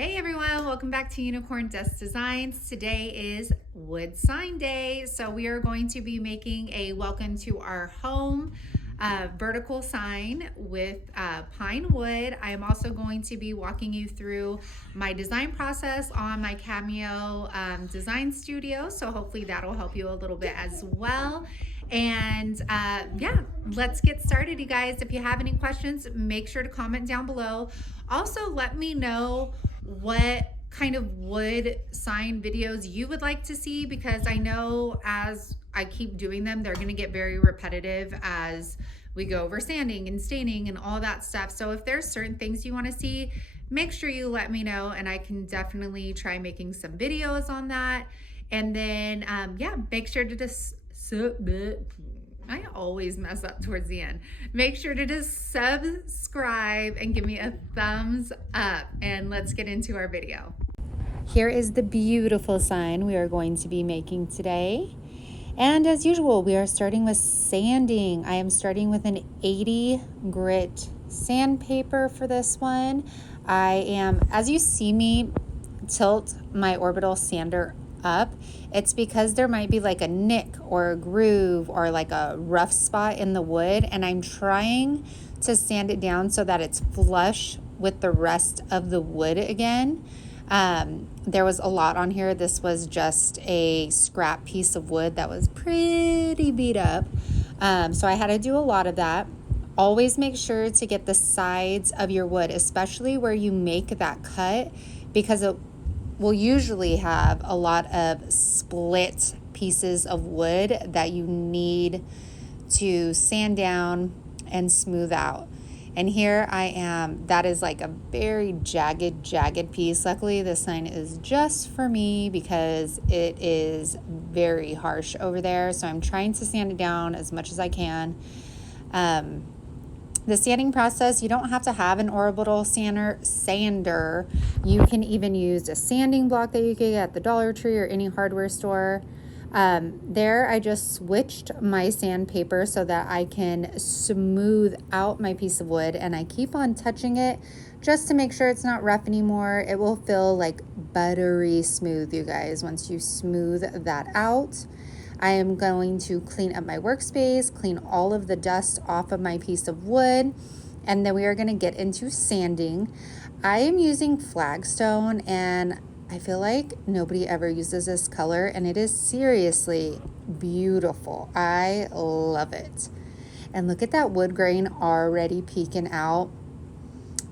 Hey everyone, welcome back to Unicorn Dust Designs. Today is Wood Sign Day, so we are going to be making a welcome to our home vertical sign with pine wood. I am also going to be walking you through my design process on my Cameo design studio, so hopefully that'll help you a little bit as well. And yeah, let's get started, you guys. If you have any questions, make sure to comment down below. Also, let me know what kind of wood sign videos you would like to see, because I know as I keep doing them, they're going to get very repetitive as we go over sanding and staining and all that stuff. So if there's certain things you want to see, make sure you let me know, and I can definitely try making some videos on that. And then, yeah, make sure to just I always mess up towards the end. Make sure to just subscribe and give me a thumbs up, and let's get into our video. Here is the beautiful sign we are going to be making today. And as usual, we are starting with sanding. I am starting with an 80 grit sandpaper for this one. I am, as you see me tilt my orbital sander up, it's because there might be like a nick or a groove or like a rough spot in the wood, and I'm trying to sand it down so that it's flush with the rest of the wood again. There was a lot on here. This was just a scrap piece of wood that was pretty beat up. So I had to do a lot of that. Always make sure to get the sides of your wood, especially where you make that cut, because it will usually have a lot of split pieces of wood that you need to sand down and smooth out. And here I am, that is like a very jagged piece. Luckily, this sign is just for me because it is very harsh over there. So I'm trying to sand it down as much as I can. The sanding process, you don't have to have an orbital sander. You can even use a sanding block that you get at the Dollar Tree or any hardware store. There I just switched my sandpaper so that I can smooth out my piece of wood, and I keep on touching it just to make sure it's not rough anymore. It will feel like buttery smooth, you guys, once you smooth that out. I am going to clean up my workspace, clean all of the dust off of my piece of wood, and then we are going to get into sanding. I am using flagstone, and I feel like nobody ever uses this color, and it is seriously beautiful. I love it. And look at that wood grain already peeking out.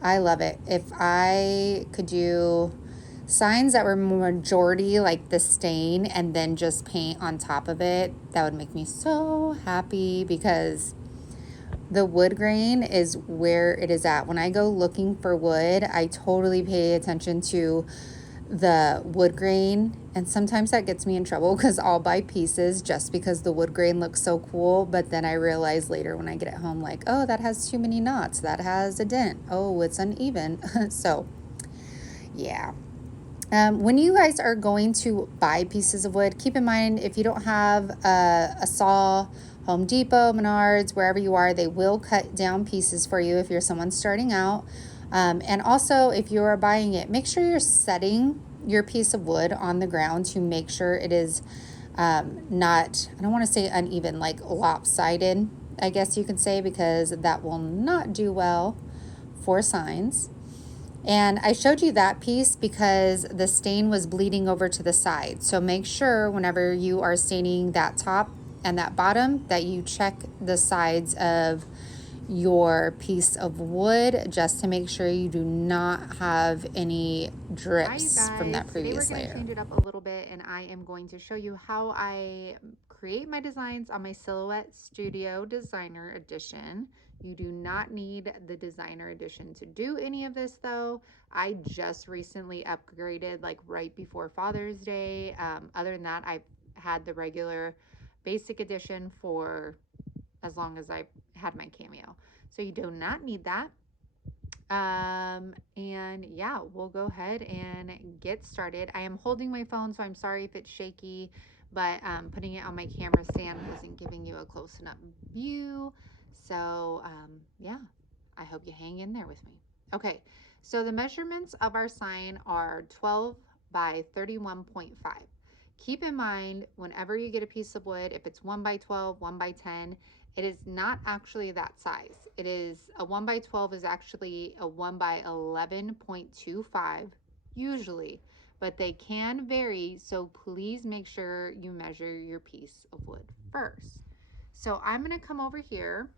I love it. If I could do signs that were majority like the stain and then just paint on top of it, that would make me so happy, because the wood grain is where it is at. When I go looking for wood, I totally pay attention to the wood grain, and sometimes that gets me in trouble because I'll buy pieces just because the wood grain looks so cool, but then I realize later when I get it home, like, oh, that has too many knots, that has a dent, oh, it's uneven. So yeah. When you guys are going to buy pieces of wood, keep in mind, if you don't have a saw, Home Depot, Menards, wherever you are, they will cut down pieces for you if you're someone starting out. And also, if you are buying it, make sure you're setting your piece of wood on the ground to make sure it is not, I don't want to say uneven, like lopsided, I guess you could say, because that will not do well for signs. And I showed you that piece because the stain was bleeding over to the side. So make sure whenever you are staining that top and that bottom that you check the sides of your piece of wood, just to make sure you do not have any drips from that previous layer. Today we're going to change it up a little bit, and I am going to show you how I create my designs on my Silhouette Studio Designer Edition. You do not need the Designer Edition to do any of this, though. I just recently upgraded, like right before Father's Day. Other than that, I've had the regular basic edition for as long as I had my Cameo. So you do not need that. And yeah, we'll go ahead and get started. I am holding my phone, so I'm sorry if it's shaky, but putting it on my camera stand isn't giving you a close enough view. So yeah, I hope you hang in there with me. Okay, So the measurements of our sign are 12 by 31.5. Keep in mind, whenever you get a piece of wood, if it's 1 by 12, 1 by 10, it is not actually that size. It is a 1 by 12 is actually a 1 by 11.25 usually, but they can vary. So please make sure you measure your piece of wood first. So I'm going to come over here,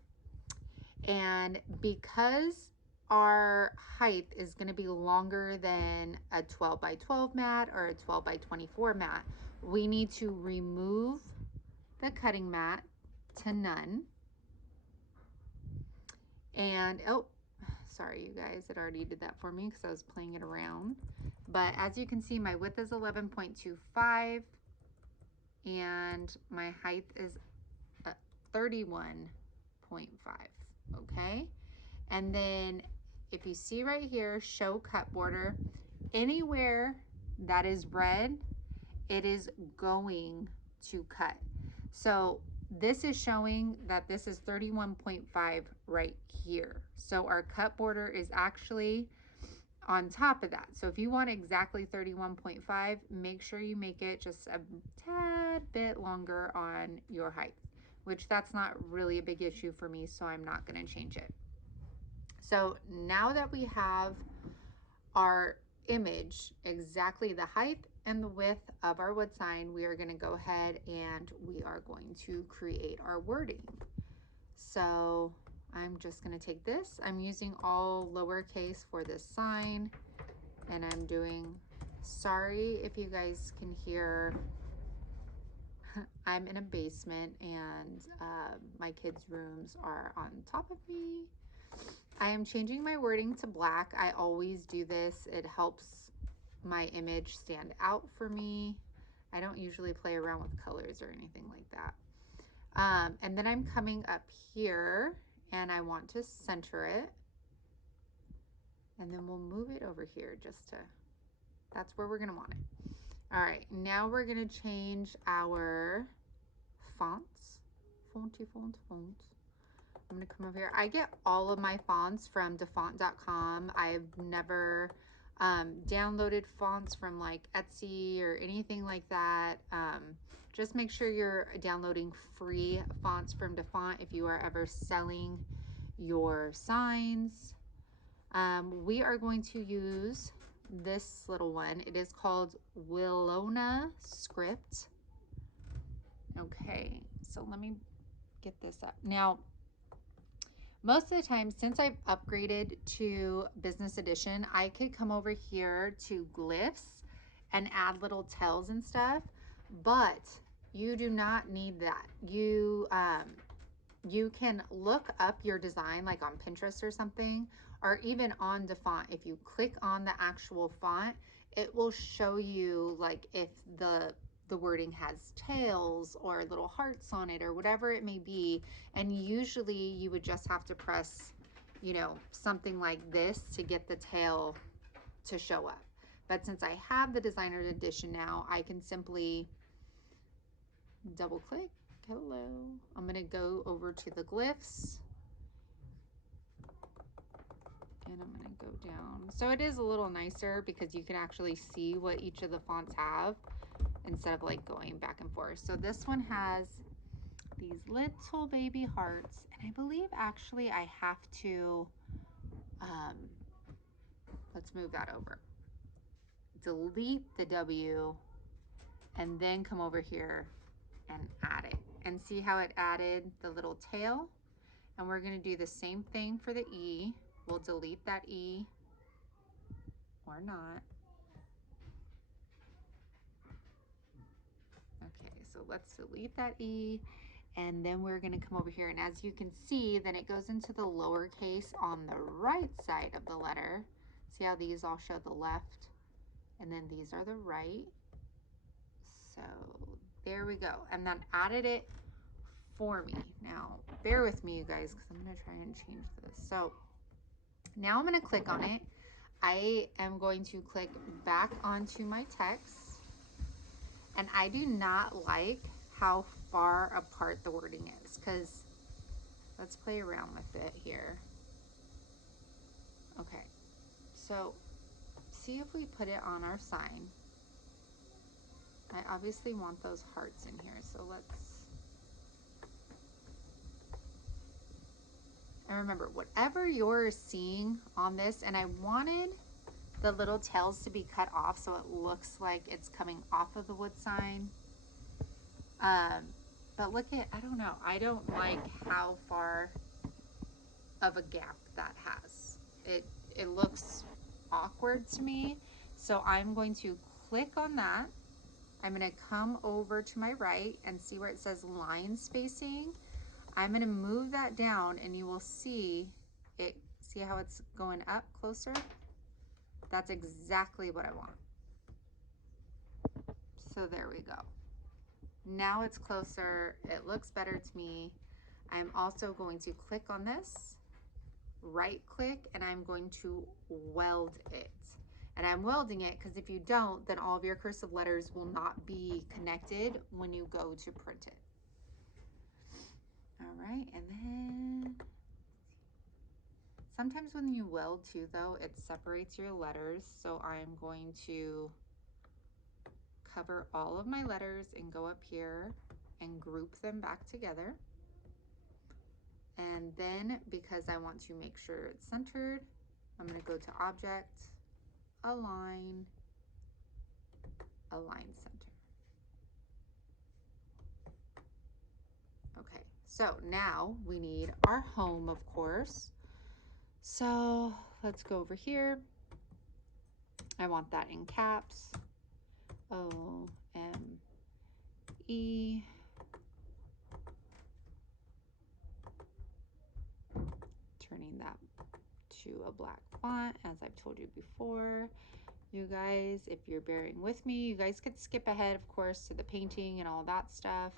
and because our height is going to be longer than a 12 by 12 mat or a 12 by 24 mat, we need to remove the cutting mat to none. And oh, sorry you guys, it already did that for me because I was playing it around. But as you can see, my width is 11.25 and my height is 31.5. Okay. And then if you see right here, show cut border, anywhere that is red, it is going to cut. So this is showing that this is 31.5 right here. So our cut border is actually on top of that. So if you want exactly 31.5, make sure you make it just a tad bit longer on your height, which that's not really a big issue for me, so I'm not going to change it. So now that we have our image, exactly the height and the width of our wood sign, we are going to go ahead and we are going to create our wording. So I'm just going to take this. I'm using all lowercase for this sign, and I'm doing, sorry if you guys can hear, I'm in a basement and my kids' rooms are on top of me. I am changing my wording to black. I always do this. It helps my image stand out for me. I don't usually play around with colors or anything like that. And then I'm coming up here and I want to center it. And then we'll move it over here just to, that's where we're going to want it. All right, now we're going to change our fonts. Fonty font. I'm going to come over here. I get all of my fonts from dafont.com. I've never downloaded fonts from like Etsy or anything like that. Just make sure you're downloading free fonts from Dafont if you are ever selling your signs. We are going to use this little one. It is called Willona Script. Okay, so let me get this up. Now, most of the time, since I've upgraded to Business Edition, I could come over here to glyphs and add little tails and stuff, but you do not need that. You can look up your design like on Pinterest or something, or even on Dafont. If you click on the actual font, it will show you like if the wording has tails or little hearts on it or whatever it may be. And usually you would just have to press, you know, something like this to get the tail to show up. But since I have the designer edition now, I can simply double click. Hello. I'm going to go over to the glyphs and I'm going to go down. So it is a little nicer because you can actually see what each of the fonts have instead of like going back and forth. So this one has these little baby hearts, and I believe actually I have to, let's move that over. Delete the W and then come over here and add it. And see how it added the little tail? And we're going to do the same thing for the E. We'll delete that E or not. Okay, so let's delete that E, and then we're going to come over here, and as you can see, then it goes into the lowercase on the right side of the letter. See how these all show the left, and then these are the right. So there we go, and then added it for me. Now bear with me, you guys, because I'm going to try and change this. So now I'm going to click on it. I am going to click back onto my text. And I do not like how far apart the wording is, because let's play around with it here. Okay, So see if we put it on our sign. I obviously want those hearts in here, so let's, and remember, whatever you're seeing on this, and I wanted the little tails to be cut off so it looks like it's coming off of the wood sign. But look at, I don't know, I don't like how far of a gap that has. It looks awkward to me. So I'm going to click on that. I'm going to come over to my right and see where it says line spacing. I'm going to move that down and you will see it. See how it's going up closer? That's exactly what I want. So there we go. Now it's closer. It looks better to me. I'm also going to click on this, right click, and I'm going to weld it. And I'm welding it because if you don't, then all of your cursive letters will not be connected when you go to print it. All right, and then sometimes when you weld too though, it separates your letters. So I'm going to cover all of my letters and go up here and group them back together. And then because I want to make sure it's centered, I'm going to go to Object, Align, Align Center. Okay, so now we need our home, of course. So let's go over here. I want that in caps. O-M-E. Turning that to a black font, as I've told you before. You guys, if you're bearing with me, you guys could skip ahead, of course, to the painting and all that stuff.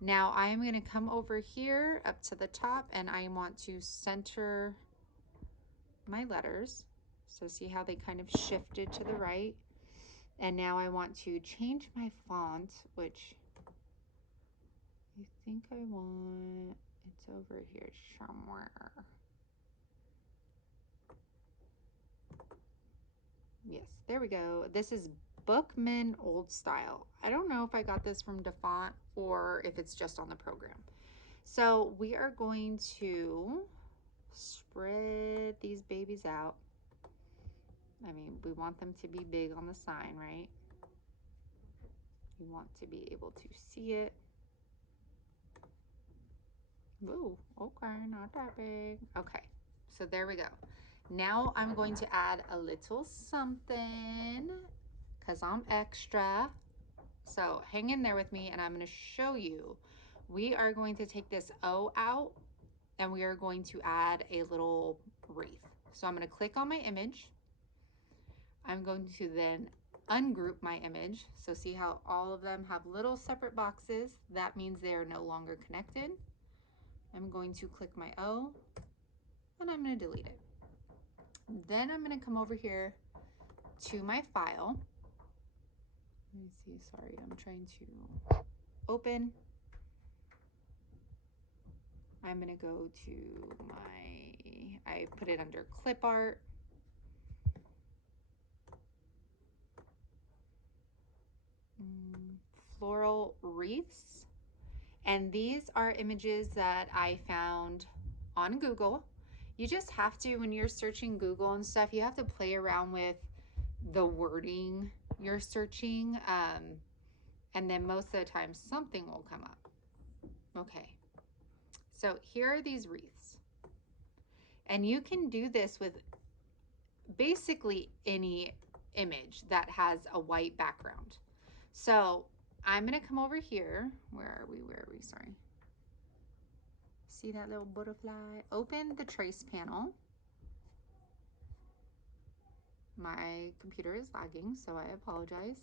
Now I'm going to come over here up to the top and I want to center my letters. So see how they kind of shifted to the right. And now I want to change my font, which I think I want, it's over here somewhere. Yes, there we go. This is Bookman Old Style. I don't know if I got this from DeFont or if it's just on the program. So we are going to spread these babies out. I mean, we want them to be big on the sign, right? You want to be able to see it. Ooh, okay, not that big. Okay, so there we go. Now I'm going to add a little something because I'm extra. So hang in there with me and I'm going to show you. We are going to take this O out and we are going to add a little wreath. So I'm going to click on my image. I'm going to then ungroup my image. So see how all of them have little separate boxes? That means they are no longer connected. I'm going to click my O and I'm going to delete it. Then I'm going to come over here to my file. Let me see, sorry, I'm trying to open. I'm going to go to my, I put it under clip art. Floral wreaths. And these are images that I found on Google. You just have to, when you're searching Google and stuff, you have to play around with the wording you're searching. And then most of the time something will come up. Okay. So here are these wreaths. And you can do this with basically any image that has a white background. So I'm going to come over here. Where are we? Sorry. See that little butterfly? Open the trace panel. My computer is lagging, so I apologize.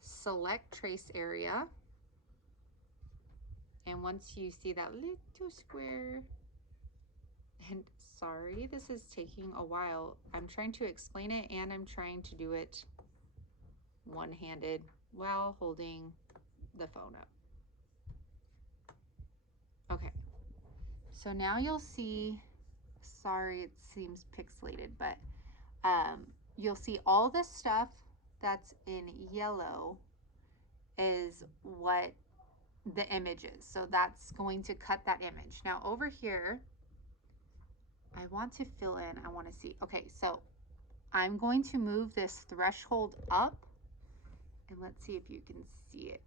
Select trace area. And once you see that little square, and sorry, this is taking a while. I'm trying to explain it and I'm trying to do it one-handed while holding the phone up. Okay, so now you'll see, sorry, it seems pixelated, but you'll see all the stuff that's in yellow is what the image is. So that's going to cut that image. Now over here, I want to fill in, I want to see. Okay, so I'm going to move this threshold up, and let's see if you can see it.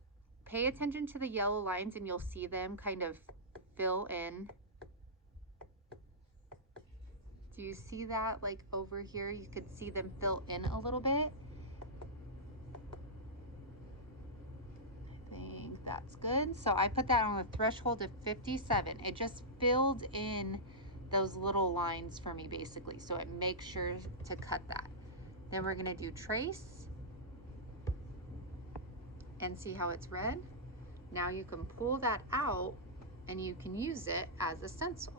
Pay attention to the yellow lines and you'll see them kind of fill in. Do you see that? Like over here, you could see them fill in a little bit. I think that's good. So I put that on a threshold of 57. It just filled in those little lines for me basically. So it makes sure to cut that. Then we're gonna do trace and see how it's red. Now you can pull that out and you can use it as a stencil.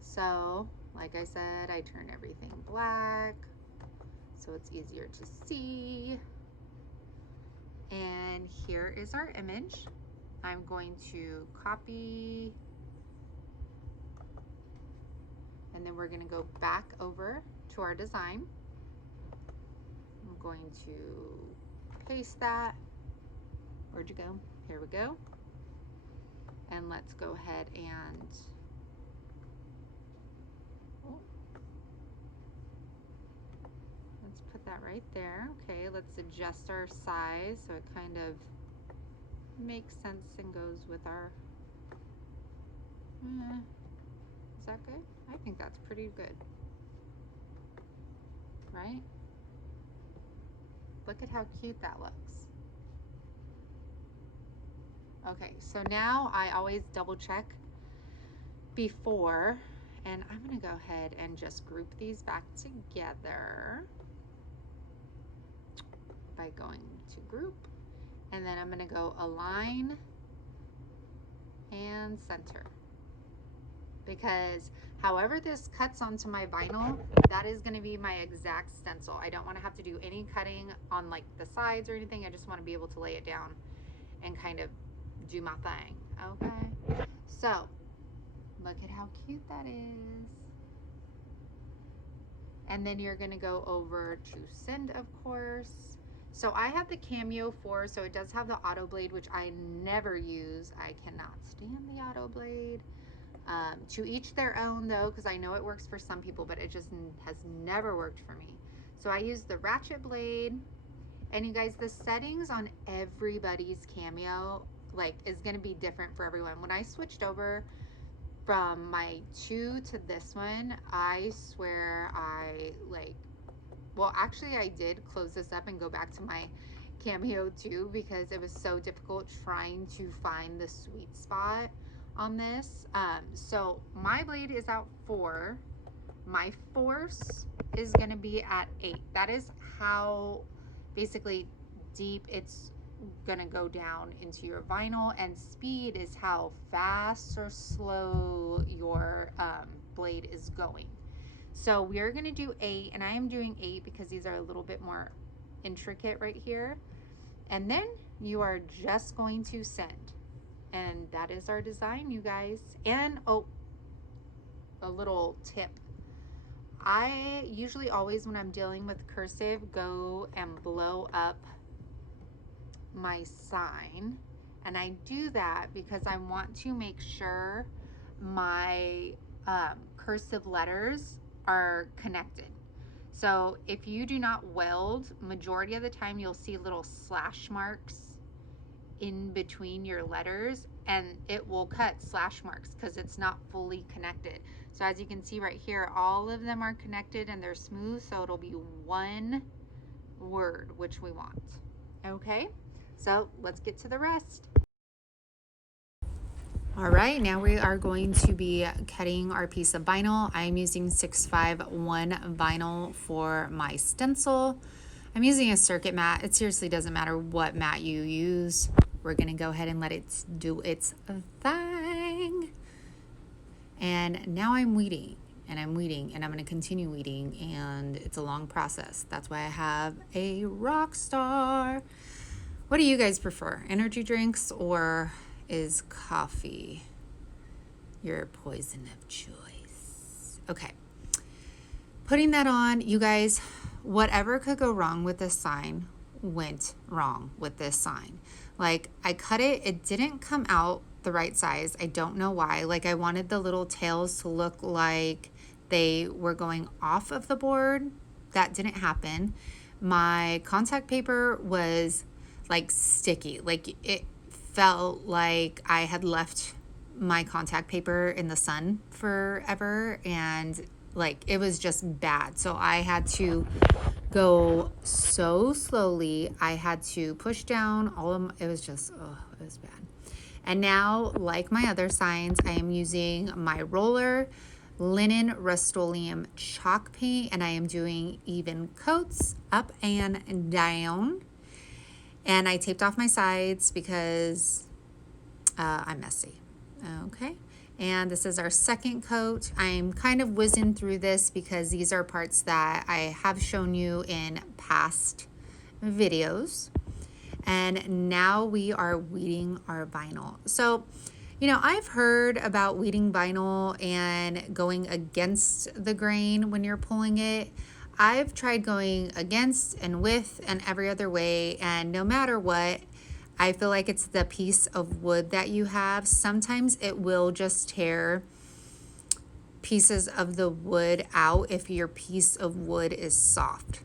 So like I said, I turn everything black so it's easier to see. And here is our image. I'm going to copy, and then we're going to go back over to our design. I'm going to paste that. Where'd you go? Here we go. And let's go ahead and let's put that right there. Okay, let's adjust our size so it kind of makes sense and goes with our, is that good? I think that's pretty good, right? Look at how cute that looks. Okay, so now I always double check before, and I'm gonna go ahead and just group these back together by going to group, and then I'm gonna go align and center, because however this cuts onto my vinyl, that is gonna be my exact stencil. I don't wanna have to do any cutting on like the sides or anything. I just wanna be able to lay it down and kind of do my thing. Okay, so look at how cute that is. And then you're gonna go over to send, of course. So I have the Cameo 4, so it does have the auto blade, which I never use. I cannot stand the auto blade. To each their own though, because I know it works for some people, but it just has never worked for me. So I use the ratchet blade. And you guys, the settings on everybody's Cameo like is gonna be different for everyone. When I switched over from my 2 to this one, I swear I like, well actually I did close this up and go back to my Cameo 2 because it was so difficult trying to find the sweet spot on this. So my blade is at 4, my force is gonna be at 8. That is how basically deep it's gonna go down into your vinyl, and speed is how fast or slow your blade is going. So we are gonna do 8, and I am doing 8 because these are a little bit more intricate right here. And then you are just going to send, and that is our design, you guys. And oh, a little tip. I usually always, when I'm dealing with cursive, go and blow up my sign, and I do that because I want to make sure my cursive letters are connected. So if you do not weld, majority of the time you'll see little slash marks in between your letters, and it will cut slash marks because it's not fully connected. So as you can see right here, all of them are connected and they're smooth, so it'll be one word, which we want. Okay, so let's get to the rest. All right, now we are going to be cutting our piece of vinyl. I'm using 651 vinyl for my stencil. I'm using a circuit mat. It seriously doesn't matter what mat you use. We're gonna go ahead and let it do its thing. And now I'm weeding, and I'm weeding, and I'm gonna continue weeding, and it's a long process. That's why I have a rock star. What do you guys prefer? Energy drinks, or is coffee your poison of choice? Okay, putting that on, you guys, whatever could go wrong with this sign went wrong with this sign. Like, I cut it, it didn't come out the right size. I don't know why. Like, I wanted the little tails to look like they were going off of the board. That didn't happen. My contact paper was like sticky. Like, it felt like I had left my contact paper in the sun forever, and like it was just bad. So I had to go so slowly. I had to push down all of it was just, oh, it was bad. And now, like my other signs, I am using my roller linen rust-oleum chalk paint, and I am doing even coats up and down. And I taped off my sides because I'm messy. Okay. And this is our second coat. I'm kind of whizzing through this because these are parts that I have shown you in past videos. And now we are weeding our vinyl. So, you know, I've heard about weeding vinyl and going against the grain when you're pulling it. I've tried going against and with and every other way, and no matter what, I feel like it's the piece of wood that you have. Sometimes it will just tear pieces of the wood out if your piece of wood is soft.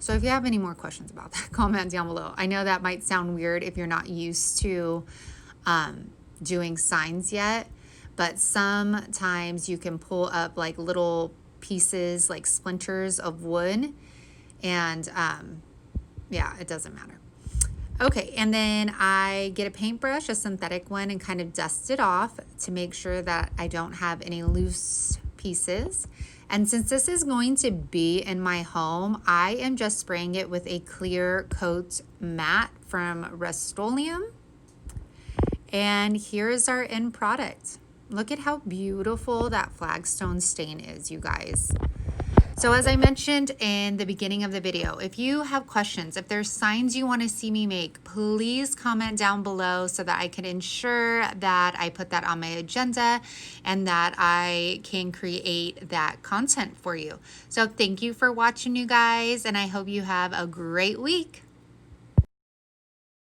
So if you have any more questions about that, comment down below. I know that might sound weird if you're not used to doing signs yet, but sometimes you can pull up like little pieces, like splinters of wood, and yeah, it doesn't matter. Okay, and then I get a paintbrush, a synthetic one, and kind of dust it off to make sure that I don't have any loose pieces. And since this is going to be in my home, I am just spraying it with a clear coat matte from Rust-Oleum. And here's our end product. Look at how beautiful that flagstone stain is, you guys. So as I mentioned in the beginning of the video, if you have questions, if there's signs you want to see me make, please comment down below so that I can ensure that I put that on my agenda and that I can create that content for you. So thank you for watching, you guys, and I hope you have a great week.